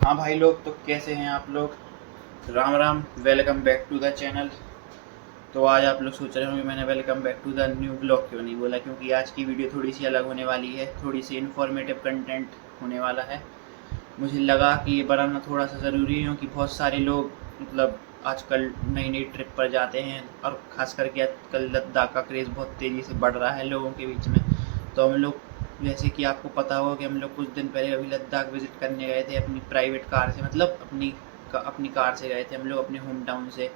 हाँ भाई लोग, तो कैसे हैं आप लोग। Ram Ram, welcome back to the channel. तो आज आप लोग सोच रहे होंगे मैंने welcome back to the new blog क्यों नहीं बोला, क्योंकि आज की वीडियो थोड़ी सी अलग होने वाली है, थोड़ी सी इन्फॉर्मेटिव कंटेंट होने वाला है। मुझे लगा कि ये बनाना थोड़ा सा ज़रूरी है, क्योंकि बहुत सारे लोग मतलब आजकल नई नई ट्रिप पर जाते हैं, और ख़ास करके आजकल लद्दाख का क्रेज़ बहुत तेज़ी से बढ़ रहा है लोगों के बीच में। तो हम लोग, जैसे कि आपको पता होगा कि हम लोग कुछ दिन पहले अभी लद्दाख विज़िट करने गए थे अपनी प्राइवेट कार से, मतलब अपनी कार से गए थे हम लोग अपने होम टाउन से।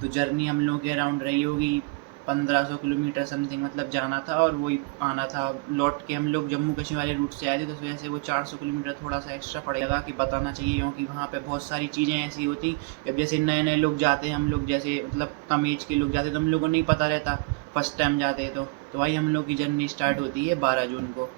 तो जर्नी हम लोग के अराउंड रही होगी 1500 किलोमीटर समथिंग, मतलब जाना था और वही आना था। लौट के हम लोग जम्मू कश्मीर वाले रूट से आए थे, तो उस वजह से वो 400 किलोमीटर थोड़ा सा एक्स्ट्रा पड़ेगा कि बताना चाहिए, क्योंकि वहाँ पे बहुत सारी चीज़ें ऐसी होती। अब जैसे नए नए लोग जाते हैं, हम लोग जैसे मतलब कम एज के लोग जाते हैं, तो हम लोग को नहीं पता रहता फर्स्ट टाइम जाते हैं। तो भाई हम लोग की जर्नी स्टार्ट होती है 12 जून को।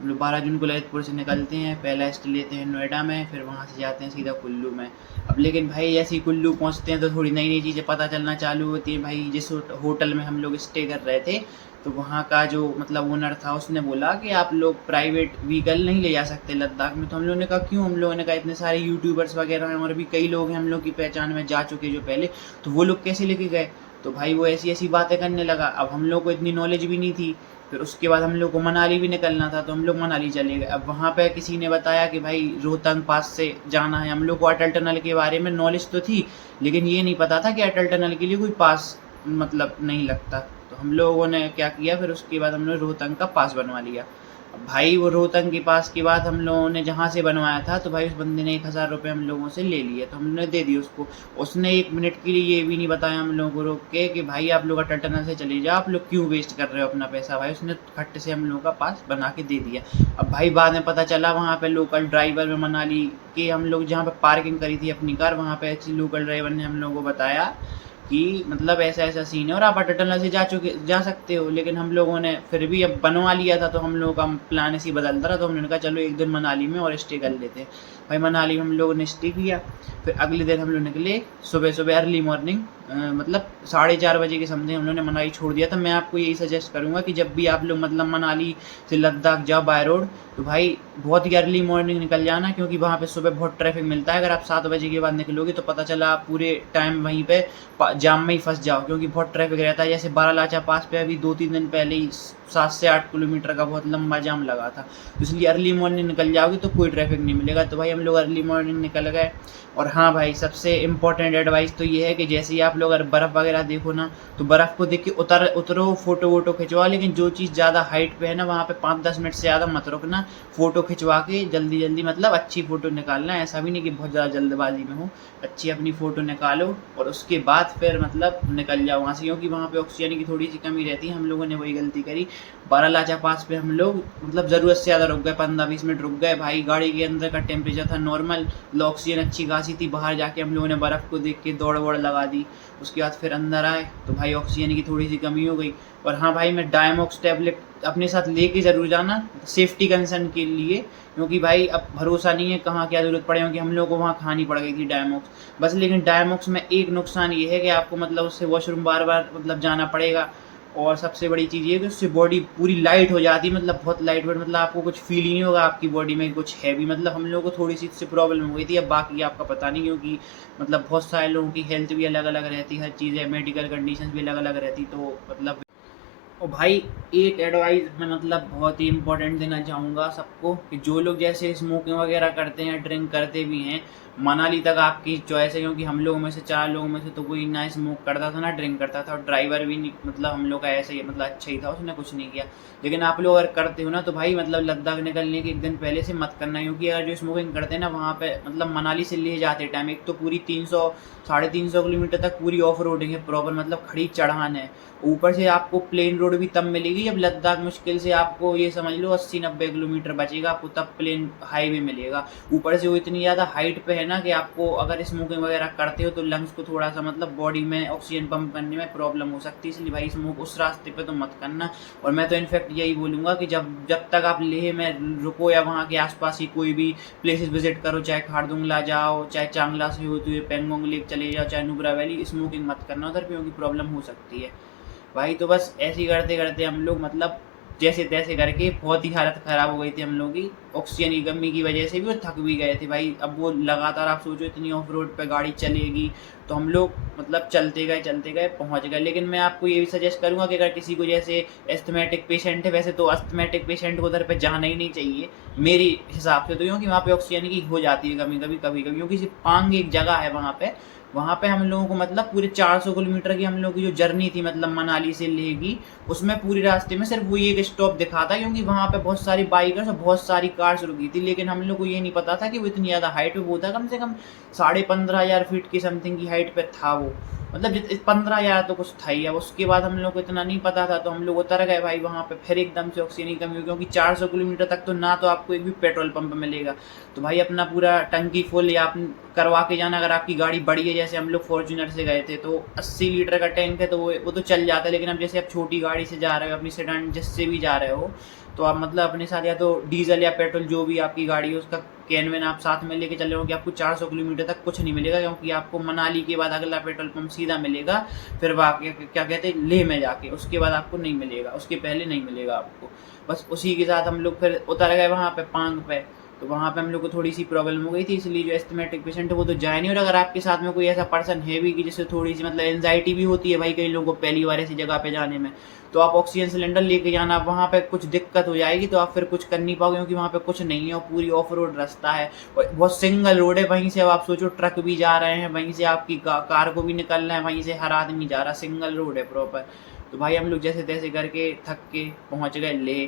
हम लोग 12 जून को ललितपुर से निकलते हैं, पहला स्टे लेते हैं नोएडा में, फिर वहाँ से जाते हैं सीधा कुल्लू में। अब लेकिन भाई जैसे ही कुल्लू पहुँचते हैं तो थोड़ी नई नई चीज़ें पता चलना चालू होती हैं। भाई जिस होटल में हम लोग स्टे कर रहे थे, तो वहाँ का जो मतलब ओनर था, उसने बोला कि आप लोग प्राइवेट व्हीकल नहीं ले जा सकते लद्दाख में। तो हम लोगों ने कहा क्यों। हम लोगों ने कहा इतने सारे यूट्यूबर्स वगैरह हैं और भी कई लोग हैं हम लोग की पहचान में जा चुके जो पहले, तो वो लोग कैसे लेके गए। तो भाई वो ऐसी ऐसी बातें करने लगा। अब हम लोग को इतनी नॉलेज भी नहीं थी। फिर उसके बाद हम लोग को मनाली भी निकलना था, तो हम लोग मनाली चले गए। अब वहाँ पे किसी ने बताया कि भाई रोहतांग पास से जाना है। हम लोग को अटल टनल के बारे में नॉलेज तो थी, लेकिन ये नहीं पता था कि अटल टनल के लिए कोई पास मतलब नहीं लगता। तो हम लोगों ने क्या किया, फिर उसके बाद हमने रोहतांग का पास बनवा लिया। अब भाई वो रोहतांग के पास के बाद हम लोगों ने जहाँ से बनवाया था, तो भाई उस बंदे ने 1000 रुपये हम लोगों से ले लिए, तो हमने दे दिए उसको। उसने 1 मिनट के लिए ये भी नहीं बताया हम लोगों को रोक के कि भाई आप लोग अटल टनल से चले जाओ, आप लोग क्यों वेस्ट कर रहे हो अपना पैसा। भाई उसने खट्ट से हम लोगों का पास बना के दे दिया। अब भाई बाद में पता चला वहाँ पे लोकल ड्राइवर में मनाली के, हम लोग जहाँ पे पार्किंग करी थी अपनी कार, वहाँ पे ऐसी लोकल ड्राइवर ने हम लोगों को बताया कि मतलब ऐसा ऐसा सीन है और आप अटल टनल से जा सकते हो। लेकिन हम लोगों ने फिर भी अब बनवा लिया था, तो हम लोगों का प्लान ऐसे ही बदलता रहा। तो हमने कहा चलो एक दिन मनाली में और स्टे कर लेते हैं। भाई मनाली में हम लोगों ने स्टे किया। फिर अगले दिन हम लोग निकले सुबह सुबह अर्ली मॉर्निंग, मतलब 4:30 बजे के समथिंग हम लोगों ने मनाली छोड़ दिया था। मैं आपको यही सजेस्ट करूँगा कि जब भी आप लोग मतलब मनाली से लद्दाख जाओ बाय रोड, तो भाई बहुत ही अर्ली मॉर्निंग निकल जाना, क्योंकि वहाँ पे सुबह बहुत ट्रैफिक मिलता है। अगर आप 7 बजे के बाद निकलोगे तो पता चला आप पूरे टाइम वहीं पे जाम में ही फंस जाओ, क्योंकि बहुत ट्रैफिक रहता है। जैसे बारालाचा पास पे अभी 2-3 दिन पहले ही 7 से 8 किलोमीटर का बहुत लंबा जाम लगा था। तो इसलिए अर्ली मॉर्निंग निकल जाओगे तो कोई ट्रैफिक नहीं मिलेगा। तो भाई हम लोग अर्ली मॉर्निंग निकल गए। और हाँ भाई, सबसे इम्पोर्टेंट एडवाइस तो ये है कि जैसे ही आप लोग अगर बर्फ़ वगैरह देखो ना, तो बर्फ़ को देख के उतरो, फोटो वोटो खिंचवाओ। लेकिन जो चीज़ ज़्यादा हाइट पे है ना, वहाँ पे 5-10 मिनट से ज़्यादा मत रुकना। फ़ोटो खिंचवा के जल्दी जल्दी मतलब अच्छी फ़ोटो निकालना, ऐसा भी नहीं कि बहुत ज़्यादा जल्दबाजी में हो। अच्छी अपनी फ़ोटो निकालो और उसके बाद फिर मतलब निकल जाओ वहाँ से, क्योंकि वहाँ पे ऑक्सीजन की थोड़ी सी कमी रहती है। हम लोगों ने वही गलती करी। बारालाचा पास पे हम लोग मतलब ज़रूरत से ज़्यादा रुक गए, 15-20 मिनट रुक गए। भाई गाड़ी के अंदर का टेम्परेचर था नॉर्मल, ऑक्सीजन अच्छी खासी थी। बाहर जाके हम लोगों ने बर्फ़ को देख के दौड़ वौड़ लगा दी। उसके बाद फिर अंदर आए तो भाई ऑक्सीजन की थोड़ी सी कमी हो गई। और हाँ भाई, मैं डायमॉक्स टैबलेट अपने साथ लेके ज़रूर जाना, सेफ्टी कंसर्न के लिए, क्योंकि भाई अब भरोसा नहीं है कहाँ क्या ज़रूरत पड़े, क्योंकि हम लोग को वहाँ खानी पड़ गई थी डायमॉक्स बस। लेकिन डायमॉक्स में एक नुकसान ये है कि आपको मतलब उससे वॉशरूम बार बार मतलब जाना पड़ेगा। और सबसे बड़ी चीज़ ये है कि उससे बॉडी पूरी लाइट हो जाती है, मतलब बहुत लाइट वेट, मतलब आपको कुछ फील ही नहीं होगा आपकी बॉडी में कुछ हैवी। मतलब हम लोगों को थोड़ी सी इससे प्रॉब्लम हो गई थी। अब बाकी आपका पता नहीं, क्योंकि मतलब बहुत सारे लोगों की हेल्थ भी अलग अलग रहती, हर चीज़ है, मेडिकल कंडीशन भी अलग अलग रहती, तो मतलब। और भाई एक एडवाइस मैं मतलब बहुत ही इम्पोर्टेंट देना चाहूँगा सबको, कि जो लोग जैसे स्मोकिंग वगैरह करते हैं, ड्रिंक करते भी हैं, मनाली तक आपकी चॉइस है, क्योंकि हम लोगों में से 4 लोगों में से तो कोई ना स्मोक करता था ना ड्रिंक करता था, और ड्राइवर भी नहीं, मतलब हम लोग का ऐसे ही मतलब अच्छा ही था, उसने कुछ नहीं किया। लेकिन आप लोग अगर करते हो ना, तो भाई मतलब लद्दाख निकलने के एक दिन पहले से मत करना, क्योंकि अगर जो स्मोकिंग करते हैं ना वहाँ पे मतलब मनाली से ले जाते टाइम, एक तो पूरी 300-350 किलोमीटर तक पूरी ऑफ रोडिंग है प्रॉपर, मतलब खड़ी चढ़ान है। ऊपर से आपको प्लेन रोड भी तब मिलेगी जब लद्दाख मुश्किल से आपको ये समझ लो 80-90 किलोमीटर बचेगा, आपको तब प्लेन हाईवे मिलेगा। ऊपर से वो इतनी ज़्यादा हाइट पे है ना कि आपको अगर स्मोकिंग वगैरह करते हो तो लंग्स को थोड़ा सा मतलब बॉडी में ऑक्सीजन पंप करने में प्रॉब्लम हो सकती है, इसलिए भाई स्मोक उस रास्ते पे तो मत करना। और मैं तो इनफैक्ट यही बोलूँगा कि जब जब तक आप लेह में रुको या वहाँ के आसपास ही कोई भी प्लेसेस विजिट करो, चाहे खारदुंगला जाओ, चाहे चांगला से होते हुए पेंगोंग लेक चले जाओ, चाहे नुब्रा वैली, स्मोकिंग मत करना उधर पे, क्योंकि प्रॉब्लम हो सकती है। भाई तो बस ऐसे ही करते करते हम लोग मतलब जैसे तैसे करके बहुत ही हालत ख़राब हो गई थी हम लोगों की, ऑक्सीजन की कमी की वजह से भी, और थक भी गए थे भाई। अब वो लगातार आप सोचो इतनी ऑफ रोड पे गाड़ी चलेगी, तो हम लोग मतलब चलते गए पहुंच गए। लेकिन मैं आपको ये भी सजेस्ट करूंगा कि अगर किसी को जैसे एस्थमेटिक पेशेंट है, वैसे तो अस्थमेटिक पेशेंट को उधर पे जाना ही नहीं चाहिए मेरी हिसाब से, तो क्योंकि वहाँ पे ऑक्सीजन की हो जाती है कभी कभी, क्योंकि सिर्फ पांग एक जगह है वहाँ पे हम लोगों को मतलब पूरे 400 किलोमीटर की हम लोग की जो जर्नी थी मतलब मनाली से लेह की, उसमें पूरे रास्ते में सिर्फ वो एक स्टॉप दिखा था, क्योंकि वहाँ पे बहुत सारी बाइकर्स और बहुत सारी कार्स रुकी थी। लेकिन हम लोग को ये नहीं पता था कि वो इतनी ज़्यादा हाइट पे वो था, कम से कम 15,500 फीट की समथिंग की हाइट पे था वो, मतलब 15,000 तो कुछ था ही। अब उसके बाद हम लोग को इतना नहीं पता था, तो हम लोग उतर गए भाई वहाँ पे। फिर एकदम से ऑक्सीजन की कमी हुई, क्योंकि 400 किलोमीटर तक तो ना तो आपको एक भी पेट्रोल पंप मिलेगा, तो भाई अपना पूरा टंकी फुल या आप करवा के जाना। अगर आपकी गाड़ी बड़ी है, जैसे हम लोग फॉर्च्यूनर से गए थे तो 80 लीटर का टैंक है, तो वो तो चल जाता है। लेकिन अब जैसे आप छोटी गाड़ी से जा रहे हो, अपनी सेडान जिससे भी जा रहे हो, तो आप मतलब अपने साथ या तो डीजल या पेट्रोल जो भी आपकी गाड़ी है उसका कैन वैन आप साथ में लेके चल रहे हो, कि आपको 400 किलोमीटर तक कुछ नहीं मिलेगा, क्योंकि आपको मनाली के बाद अगला पेट्रोल पंप सीधा मिलेगा फिर क्या कहते हैं लेह में जाके, उसके बाद आपको नहीं मिलेगा, उसके पहले नहीं मिलेगा आपको। बस उसी के साथ हम लोग फिर उतर गए वहाँ पे पांग पे। तो वहाँ पे हम लोग को थोड़ी सी प्रॉब्लम हो गई थी, इसलिए जो एस्थमेटिक पेशेंट है वो तो जाए नहीं। और अगर आपके साथ में कोई ऐसा पर्सन है भी कि जिससे थोड़ी सी मतलब एंजाइटी भी होती है भाई कई लोगों को पहली बार ऐसी जगह पे जाने में, तो आप ऑक्सीजन सिलेंडर लेके जाना। वहाँ पे कुछ दिक्कत हो जाएगी तो आप फिर कुछ कर नहीं पाओगे, क्योंकि वहाँ पे कुछ नहीं है और पूरी ऑफ रोड रास्ता है और बहुत सिंगल रोड है। वहीं से अब आप सोचो ट्रक भी जा रहे हैं, वहीं से आपकी कार को भी निकलना है, वहीं से हर आदमी जा रहा, सिंगल रोड है प्रॉपर। तो भाई हम लोग जैसे तैसे करके थक के पहुँच गए ले।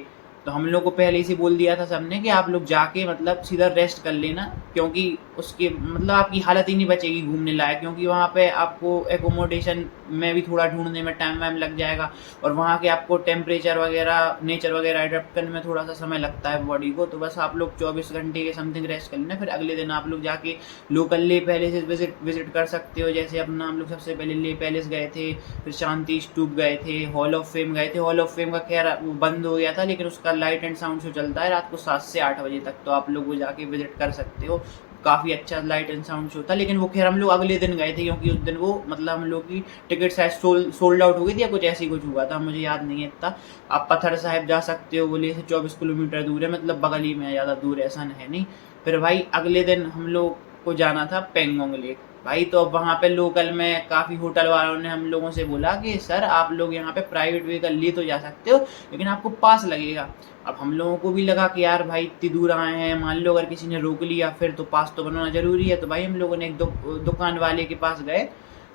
तो हम लोग को पहले ही से बोल दिया था सबने कि आप लोग जाके मतलब सीधा रेस्ट कर लेना, क्योंकि उसके मतलब आपकी हालत ही नहीं बचेगी घूमने लायक, क्योंकि वहाँ पे आपको एकोमोडेशन में भी थोड़ा ढूंढने में टाइम वाइम लग जाएगा, और वहाँ के आपको टेम्परेचर वगैरह नेचर वगैरह अडेप्ट करने में थोड़ा सा समय लगता है बॉडी को। तो बस आप लोग 24 घंटे के समथिंग रेस्ट कर लेना, फिर अगले दिन आप लोग जाके लोकल ले पहले से विजिट कर सकते हो। जैसे अपना हम लोग सबसे पहले ले पैलेस गए थे, फिर शांति स्तूप गए थे, हॉल ऑफ फेम गए थे। हॉल ऑफ फेम का खैर वो बंद हो गया था, लेकिन उसका लाइट एंड साउंड शो चलता है रात को 7 से 8 बजे तक, तो आप लोग वो जाके विजिट कर सकते हो। काफ़ी अच्छा लाइट एंड साउंड शो था, लेकिन वो खैर हम लोग अगले दिन गए थे, क्योंकि उस दिन वो मतलब हम लोग की टिकट शायद सोल्ड आउट हो गई थी या कुछ ऐसी कुछ हुआ था, मुझे याद नहीं है इतना। आप पत्थर साहिब जा सकते हो, बोले से 24 किलोमीटर दूर है, मतलब बगल ही में, ज़्यादा दूर ऐसा है नहीं। फिर भाई अगले दिन हम लोग को जाना था पेंगोंग लेक भाई। तो अब वहाँ पे लोकल में काफ़ी होटल वालों ने हम लोगों से बोला कि सर आप लोग यहाँ पे प्राइवेट व्हीकल ले तो जा सकते हो, लेकिन आपको पास लगेगा। अब हम लोगों को भी लगा कि यार भाई इतनी दूर आए हैं, मान लो अगर किसी ने रोक लिया फिर तो पास तो बनवाना जरूरी है। तो भाई हम लोगों ने एक दुकान वाले के पास गए,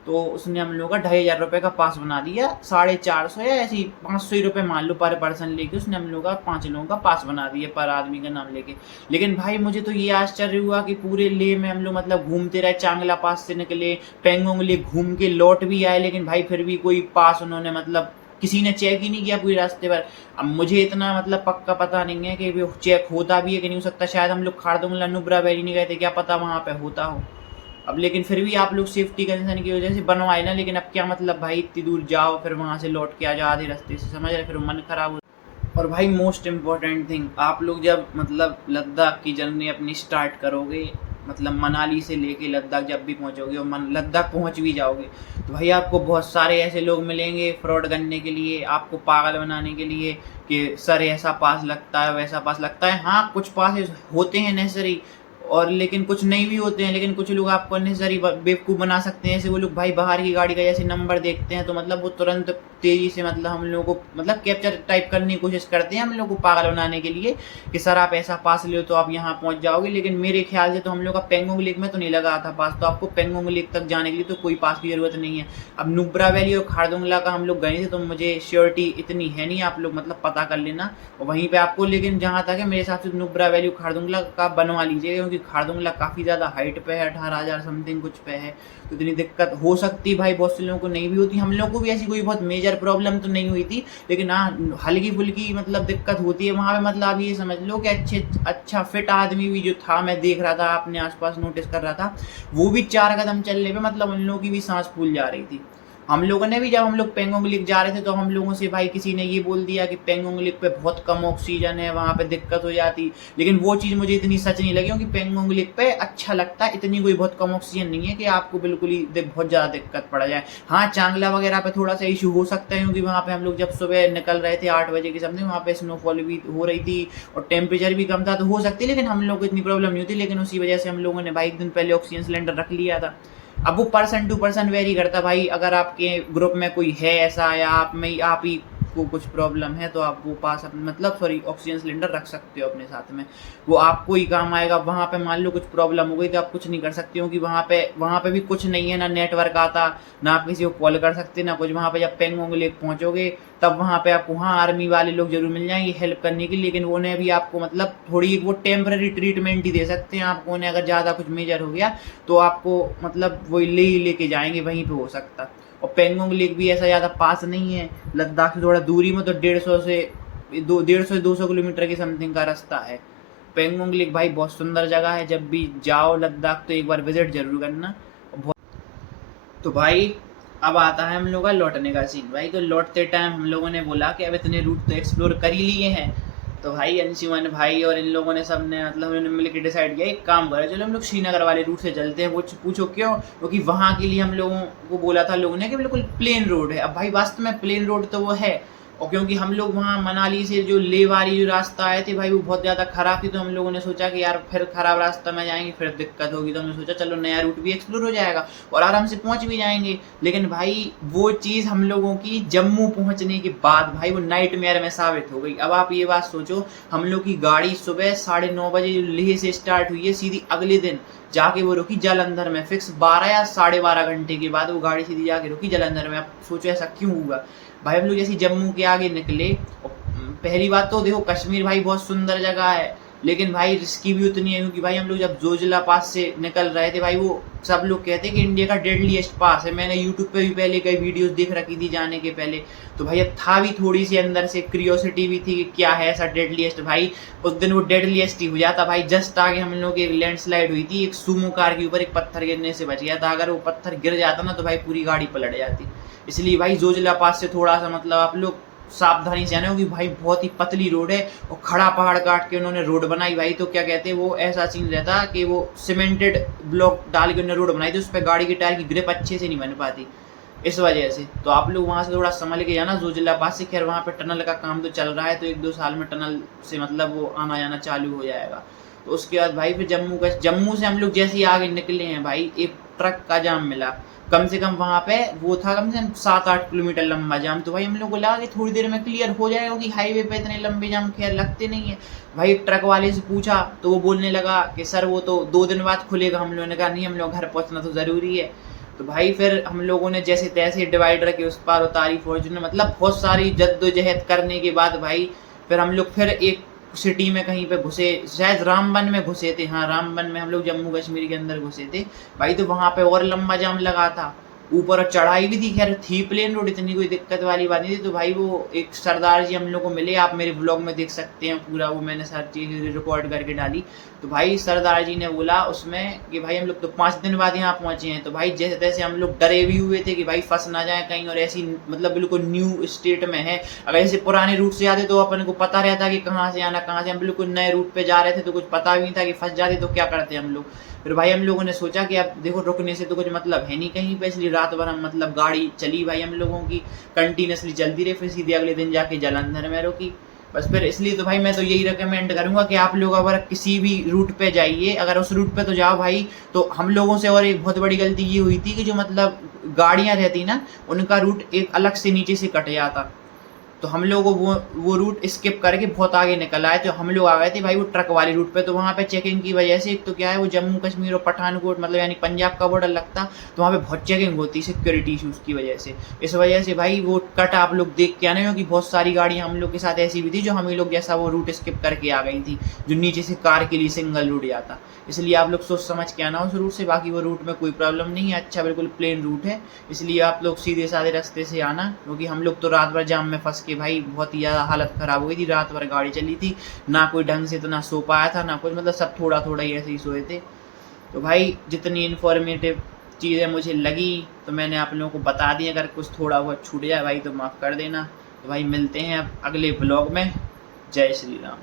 तो उसने हम लोगों का 2,500 का पास बना दिया, 450 या ऐसी 500 रुपये मान लो पर पर्सन लेके उसने हम लोग का 5 लोगों का पास बना दिया पर आदमी का नाम लेके। लेकिन भाई मुझे तो ये आश्चर्य हुआ कि पूरे ले में हम लोग मतलब घूमते रहे, चांगला पास से निकले, पेंगोंग ले घूम के लौट भी आए, लेकिन भाई फिर भी कोई पास उन्होंने मतलब किसी ने चेक ही नहीं किया पूरे रास्ते पर। अब मुझे इतना मतलब पक्का पता नहीं है कि वो चेक होता भी है कि नहीं हो सकता, शायद हम लोग खारदुंगला नुब्रा वैली नहीं गए थे, क्या पता वहाँ पे होता हो। अब लेकिन फिर भी आप लोग सेफ्टी कंसर्न की वजह से बनवाए ना, लेकिन अब क्या मतलब भाई इतनी दूर जाओ फिर वहाँ से लौट के आ जाओ आधे रास्ते से, समझ रहे, फिर मन खराब हो। और भाई मोस्ट इम्पॉर्टेंट थिंग, आप लोग जब मतलब लद्दाख की जर्नी अपनी स्टार्ट करोगे, मतलब मनाली से लेके लद्दाख जब भी पहुंचोगे और लद्दाख पहुंच भी जाओगे, तो भाई आपको बहुत सारे ऐसे लोग मिलेंगे फ्रॉड करने के लिए, आपको पागल बनाने के लिए कि सर ऐसा पास लगता है वैसा पास लगता है। हाँ कुछ पास होते हैं नेसेसरी, और लेकिन कुछ नहीं भी होते हैं। लेकिन कुछ लोग आपको अननेसेसरी बेवकूफ़ बना सकते हैं, जैसे वो लोग भाई बाहर की गाड़ी का जैसे नंबर देखते हैं तो मतलब वो तुरंत तेज़ी से मतलब हम लोगों को मतलब कैप्चर टाइप करने की कोशिश करते हैं हम लोग को पागल बनाने के लिए कि सर आप ऐसा पास ले तो आप यहाँ पहुँच जाओगे। लेकिन मेरे ख्याल से तो हम लोग का पेंगोंग लेक में तो नहीं लगा था पास, तो आपको पेंगोंग लेक तक जाने के लिए तो कोई पास की ज़रूरत नहीं है। अब नुब्रा वैली और खारदुंगला का हम लोग गए थे, तो मुझे श्योरिटी इतनी है नहीं, आप लोग मतलब पता कर लेना और वहीं पे आपको। लेकिन जहाँ तक है मेरे हिसाब से नुब्रा वैली और खारदुंगला का बनवा लीजिएगा, क्योंकि खारदुंगला काफ़ी ज़्यादा हाइट पे है, 18,000 समथिंग कुछ पे है, तो इतनी दिक्कत हो सकती है भाई बहुत से लोगों को नहीं भी होती। हम लोग को भी ऐसी कोई बहुत मेजर प्रॉब्लम तो नहीं हुई थी, लेकिन हाँ हल्की फुल्की मतलब दिक्कत होती है वहाँ पे। मतलब आप ये समझ लो कि अच्छा फिट आदमी भी जो था, मैं देख रहा था अपने आसपास नोटिस कर रहा था, वो भी 4 कदम चलने पे मतलब उन लोगों की भी सांस फूल जा रही थी। हम लोगों ने भी जब हम लोग पेंगोंग लेक जा रहे थे तो हम लोगों से भाई किसी ने ये बोल दिया कि पेंगोंग लेक पे बहुत कम ऑक्सीजन है, वहाँ पे दिक्कत हो जाती। लेकिन वो चीज़ मुझे इतनी सच नहीं लगी, क्योंकि पेंगोंग लेक पे अच्छा लगता है, इतनी कोई बहुत कम ऑक्सीजन नहीं है कि आपको बिल्कुल ही बहुत ज़्यादा दिक्कत पड़ जाए। हाँ, चांगला वगैरह पे थोड़ा सा इशू हो सकता है, क्योंकि वहाँ पे हम लोग जब सुबह निकल रहे थे 8 बजे के समथिंग, वहाँ पे स्नोफॉल भी हो रही थी और टेम्परेचर भी कम था, तो हो सकती है, लेकिन हम लोग को इतनी प्रॉब्लम नहीं होती। लेकिन उसी वजह से हम लोगों ने भाई एक दिन पहले ऑक्सीजन सिलेंडर रख लिया था। अब वो पर्सन टू पर्सन वेरी करता भाई, अगर आपके ग्रुप में कोई है ऐसा, या आप ही को कुछ प्रॉब्लम है, तो आप वो पास मतलब सॉरी ऑक्सीजन सिलेंडर रख सकते हो अपने साथ में, वो आपको ही काम आएगा। वहाँ पे मान लो कुछ प्रॉब्लम हो गई तो आप कुछ नहीं कर सकते हो, कि वहाँ पे भी कुछ नहीं है, ना नेटवर्क आता, ना आप किसी को कॉल कर सकते, ना कुछ। वहाँ पे जब पेंगोंग लेक पहुँचोगे तब वहाँ पे आपको वहाँ आर्मी वाले लोग जरूर मिल जाएंगे हेल्प करने के लिए, लेकिन उन्हें भी आपको मतलब थोड़ी वो टेम्पररी ट्रीटमेंट ही दे सकते हैं आपको। उन्हें अगर ज़्यादा कुछ मेजर हो गया तो आपको मतलब वो लेके जाएंगे, वहीं पे हो सकता। और पेंगोंग लेक भी ऐसा ज़्यादा पास नहीं है, लद्दाख से थोड़ा दूरी में, तो 150 से 200 किलोमीटर के समथिंग का रास्ता है। पेंगोंग लेक भाई बहुत सुंदर जगह है, जब भी जाओ लद्दाख तो एक बार विजिट जरूर करना। तो भाई अब आता है हम लोग का लौटने का सीन। भाई तो लौटते टाइम हम लोगों ने बोला कि अब इतने रूट तो एक्सप्लोर कर ही लिए हैं, तो भाई अंशुमन भाई और इन लोगों ने सबने मतलब उन्होंने मिलकर डिसाइड किया एक काम करें, चलो हम लोग श्रीनगर वाले रूट से चलते हैं। वो पूछो क्यों? क्योंकि वहाँ के लिए हम लोगों को बोला था लोगों ने कि बिल्कुल प्लेन रोड है। अब भाई वास्तव में प्लेन रोड तो वो है, और क्योंकि हम लोग वहाँ मनाली से जो ले वाली जो रास्ता आए थे भाई वो बहुत ज़्यादा ख़राब थी, तो हम लोगों ने सोचा कि यार फिर ख़राब रास्ता में जाएंगे फिर दिक्कत होगी, तो हमने सोचा चलो नया रूट भी एक्सप्लोर हो जाएगा और आराम से पहुँच भी जाएंगे। लेकिन भाई वो चीज़ हम लोगों की जम्मू पहुँचने के बाद भाई वो नाइटमेयर में साबित हो गई। अब आप ये बात सोचो, हम लोग की गाड़ी सुबह 9:30 बजे लेह से स्टार्ट हुई है, सीधी अगले दिन जाके वो रुकी जालंधर में। फिक्स 12 या 12.5 घंटे के बाद वो गाड़ी सीधी जाके रुकी जालंधर में। अब सोचो ऐसा क्यों हुआ? भाई हम लोग जैसे जम्मू के आगे निकले, पहली बात तो देखो कश्मीर भाई बहुत सुंदर जगह है, लेकिन भाई रिस्की भी उतनी है, क्योंकि भाई हम लोग जब जोजिला पास से निकल रहे थे भाई वो सब लोग कहते हैं कि इंडिया का डेडलीस्ट पास है। मैंने यूट्यूब पे भी पहले कई वीडियोस देख रखी थी जाने के पहले, तो भाई अब था भी थोड़ी सी अंदर से क्यूरियोसिटी भी थी कि क्या है ऐसा डेडलीस्ट। भाई उस दिन वो डेडलीस्ट ही हो जाता भाई। जस्ट आगे हम लोग एक लैंडस्लाइड हुई थी, एक सुमो कार के ऊपर एक पत्थर गिरने से बच गया था। अगर वो पत्थर गिर जाता ना तो भाई पूरी गाड़ी पलट जाती। इसलिए भाई जोजिला पास से थोड़ा सा मतलब आप लोग सावधानी से आना, क्योंकि भाई बहुत ही पतली रोड है और खड़ा पहाड़ काट के उन्होंने रोड बनाई भाई। तो क्या कहते हैं वो ऐसा सीन रहता कि वो सीमेंटेड ब्लॉक डाल के उन्होंने रोड बनाई थी, उस पर गाड़ी के टायर की ग्रिप अच्छे से नहीं बन पाती, इस वजह से। तो आप लोग वहाँ से थोड़ा संभल के जाना जोजिला पास से। खैर वहाँ पे टनल का काम तो चल रहा है, तो 1-2 साल में टनल से मतलब वो आना जाना चालू हो जाएगा। तो उसके बाद भाई फिर जम्मू से हम लोग जैसे ही आगे निकले हैं भाई एक ट्रक का जाम मिला। कम से कम वहाँ पे वो था कम से कम 7-8 किलोमीटर लंबा जाम। तो भाई हम लोग को लगा कि थोड़ी देर में क्लियर हो जाएगा, क्योंकि हाईवे पे इतने लंबे जाम खैर लगते नहीं है। भाई ट्रक वाले से पूछा तो वो बोलने लगा कि सर वो तो 2 दिन बाद खुलेगा। हम लोगों ने कहा नहीं, हम लोग घर पहुँचना तो ज़रूरी है। तो भाई फिर हम लोगों ने जैसे तैसे डिवाइडर के उस पार उतारी फॉर्च्यूनर, मतलब बहुत सारी जद्दोजहद करने के बाद भाई फिर हम लोग फिर एक सिटी में कहीं पे घुसे, शायद रामबन में घुसे थे। हाँ रामबन में हम लोग जम्मू कश्मीर के अंदर घुसे थे भाई। तो वहाँ पे और लंबा जाम लगा था, ऊपर चढ़ाई भी थी। खैर थी प्लेन रोड, इतनी कोई दिक्कत वाली बात नहीं थी। तो भाई वो एक सरदार जी हम लोग को मिले, आप मेरे ब्लॉग में देख सकते हैं पूरा, वो मैंने हर चीज़ रिकॉर्ड करके डाली। तो भाई सरदार जी ने बोला उसमें कि भाई हम लोग तो 5 दिन बाद यहाँ पहुँचे हैं। तो भाई जैसे तैसे हम लोग डरे भी हुए थे कि भाई फंस ना जाए कहीं, और ऐसी मतलब बिल्कुल न्यू स्टेट में है। अगर ऐसे पुराने रूट से आते तो अपन को पता रहता कि कहाँ से आना कहाँ से। हम बिल्कुल नए रूट पे जा रहे थे तो कुछ पता भी नहीं था, कि फंस जाते तो क्या करते हम लोग। फिर भाई हम लोगों ने सोचा कि अब देखो रुकने से तो कुछ मतलब है नहीं कहीं पे, इसलिए रात भर हम मतलब गाड़ी चली भाई हम लोगों की कंटिन्यूसली चलती रही। फिर सीधे अगले दिन जाके जालंधर में रुकी बस। फिर इसलिए तो भाई मैं तो यही रिकमेंड करूंगा कि आप लोग अगर किसी भी रूट पे जाइए, अगर उस रूट पे तो जाओ भाई। तो हम लोगों से और एक बहुत बड़ी गलती ये हुई थी कि जो मतलब गाड़ियां रहती ना उनका रूट एक अलग से नीचे से कट जाता, तो हम लोग वो रूट स्किप करके बहुत आगे निकल आए। तो हम लोग आ गए थे भाई वो ट्रक वाली रूट पे। तो वहाँ पे चेकिंग की वजह से, एक तो क्या है वो जम्मू कश्मीर और पठानकोट मतलब यानी पंजाब का बॉर्डर लगता, तो वहाँ पे बहुत चेकिंग होती सिक्योरिटी इशूज़ की वजह से। इस वजह से भाई वो कट आप लोग देख के आने, क्योंकि बहुत सारी गाड़ियाँ हम लोग के साथ ऐसी भी थी जो हम लोग जैसा वो रूट स्किप करके आ गई थी, जो नीचे से कार के लिए सिंगल रूट जाता। इसलिए आप लोग सोच समझ के आना उस रूट से। बाकी वो रूट में कोई प्रॉब्लम नहीं है, अच्छा बिल्कुल प्लेन रूट है। इसलिए आप लोग सीधे साधे रास्ते से आना, क्योंकि हम लोग तो रात भर जाम में फंस के भाई बहुत ही ज़्यादा हालत ख़राब हो गई थी। रात भर गाड़ी चली थी, ना कोई ढंग से तो ना सो पाया था ना कुछ, मतलब सब थोड़ा थोड़ा ही ऐसे ही सोए थे। तो भाई जितनी इन्फॉर्मेटिव चीज़ें मुझे लगी तो मैंने आप लोगों को बता दी। अगर कुछ थोड़ा बहुत छूट जाए भाई तो माफ़ कर देना। तो भाई मिलते हैं अब अगले ब्लॉग में। जय श्री राम।